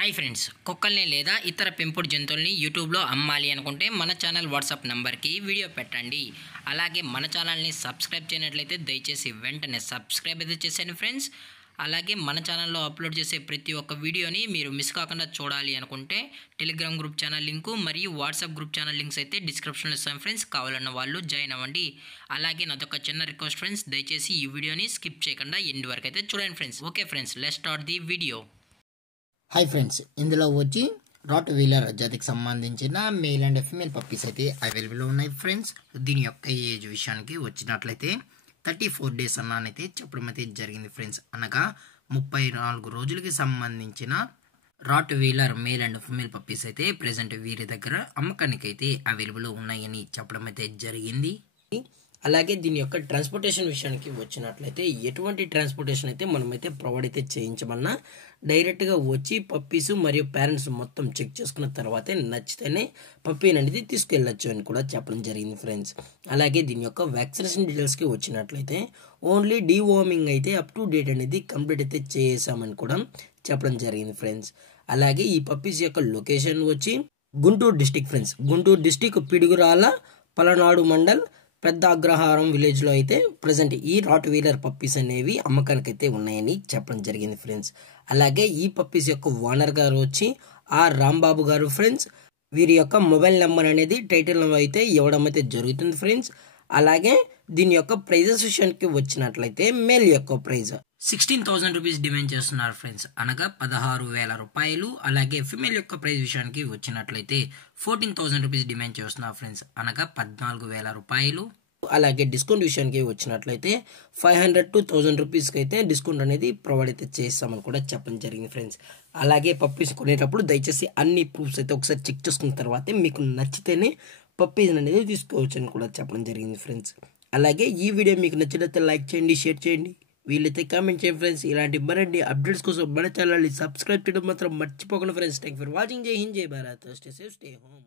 Hi friends, కుక్కల్ని లేదా ఇతర పెంపుడు జంతువుల్ని యూట్యూబ్లో అమ్మాలి అనుకుంటే మన ఛానల్ వాట్సాప్ నెంబర్కి వీడియో పెట్టండి. అలాగే మన ఛానల్ని సబ్స్క్రైబ్ చేయనట్లయితే దయచేసి వెంటనే సబ్స్క్రైబ్ అయితే చేసేయండి ఫ్రెండ్స్. అలాగే మన ఛానల్లో అప్లోడ్ చేసే ప్రతి ఒక్క వీడియోని మీరు మిస్ కాకుండా చూడాలి అనుకుంటే టెలిగ్రామ్ గ్రూప్ ఛానల్ లింకు మరియు వాట్సాప్ గ్రూప్ ఛానల్ లింక్స్ అయితే డిస్క్రిప్షన్లో ఇస్తాను ఫ్రెండ్స్. కావాలన్న వాళ్ళు జాయిన్ అవ్వండి. అలాగే నాదొక చిన్న రిక్వెస్ట్ ఫ్రెండ్స్, దయచేసి ఈ వీడియోని స్కిప్ చేయకుండా ఎండ్ వరకు అయితే చూడండి friends. Okay friends, let's start the video. Hi friends, ఇందులో వచ్చి రాట్ వీలర్ జాతికి సంబంధించిన మేల్ అండ్ ఫీమేల్ పప్పీస్ అయితే అవైలబుల్ ఉన్నాయి ఫ్రెండ్స్. దీని యొక్క ఏజ్ విషయానికి వచ్చినట్లయితే 34 days అన్నానైతే చెప్పడం అయితే జరిగింది ఫ్రెండ్స్. అనగా 34 రోజులకి సంబంధించిన Rottweiler male and female puppies అయితే ప్రెసెంట్ వీరి దగ్గర అమ్మకానికి అయితే అవైలబుల్ ఉన్నాయని చెప్పడం అయితే జరిగింది. అలాగే దీని యొక్క ట్రాన్స్పోర్టేషన్ విషయానికి వచ్చినట్లయితే ఎటువంటి ట్రాన్స్పోర్టేషన్ అయితే మనమైతే ప్రొవైడ్ అయితే చేయించమన్నా డైరెక్ట్గా వచ్చి పప్పీస్ మరియు పేరెంట్స్ మొత్తం చెక్ చేసుకున్న తర్వాతే నచ్చితేనే పప్పీని అనేది తీసుకెళ్ళచ్చు అని కూడా చెప్పడం జరిగింది ఫ్రెండ్స్. అలాగే దీని యొక్క వ్యాక్సినేషన్ డీటెయిల్స్కి వచ్చినట్లయితే ఓన్లీ డీవార్మింగ్ అయితే అప్ టు డేట్ అనేది కంప్లీట్ అయితే చేసామని కూడా చెప్పడం జరిగింది ఫ్రెండ్స్. అలాగే ఈ పప్పీస్ యొక్క లొకేషన్ వచ్చి Guntur district friends. Guntur district Piduguralla Palnadu mandal పెద్ద అగ్రహారం విలేజ్లో అయితే ప్రజెంట్ ఈ రాట్ వీలర్ పప్పీస్ అనేవి అమ్మకానికి అయితే ఉన్నాయని చెప్పడం జరిగింది ఫ్రెండ్స్. అలాగే ఈ పప్పీస్ యొక్క ఓనర్ గారు వచ్చి ఆర్ రాంబాబు గారు ఫ్రెండ్స్. వీరి యొక్క మొబైల్ నెంబర్ అనేది టైటిల్లో అయితే ఇవ్వడం అయితే జరుగుతుంది ఫ్రెండ్స్. అలాగే దీని యొక్క ప్రైజెస్ విషయానికి వచ్చినట్లయితే మేల్ యొక్క ప్రైజ్ 16,000 రూపీస్ డిమాండ్ చేస్తున్నారు ఫ్రెండ్స్, అనగా 16,000 రూపాయలు. అలాగే ఫిమేల్ యొక్క ప్రైజ్ విషయానికి వచ్చినట్లయితే 14,000 రూపీస్ డిమాండ్ చేస్తున్నారు ఫ్రెండ్స్, అనగా 14,000 రూపాయలు. అలాగే డిస్కౌంట్ విషయానికి వచ్చినట్లయితే 500 to 1000 రూపీస్కి అయితే డిస్కౌంట్ అనేది ప్రొవైడ్ అయితే చేస్తామని కూడా చెప్పడం జరిగింది ఫ్రెండ్స్. అలాగే పప్పీస్ కొనేటప్పుడు దయచేసి అన్ని ప్రూఫ్స్ అయితే ఒకసారి చెక్ చేసుకున్న తర్వాతే మీకు నచ్చితేనే పప్పీస్ అనేది తీసుకోవచ్చు అని కూడా చెప్పడం జరిగింది ఫ్రెండ్స్. అలాగే ఈ వీడియో మీకు నచ్చినట్లయితే లైక్ చేయండి, షేర్ చేయండి, వీళ్ళైతే కామెంట్ చేయండి ఫ్రెండ్స్. ఇలాంటి మరిన్ని అప్డేట్స్ కోసం మన ఛానల్ని సబ్స్క్రైబ్ చేయడం మాత్రం మర్చిపోకండి ఫ్రెండ్స్. Thank for watching. జై హింద్, జై Bharat, stay safe, stay home.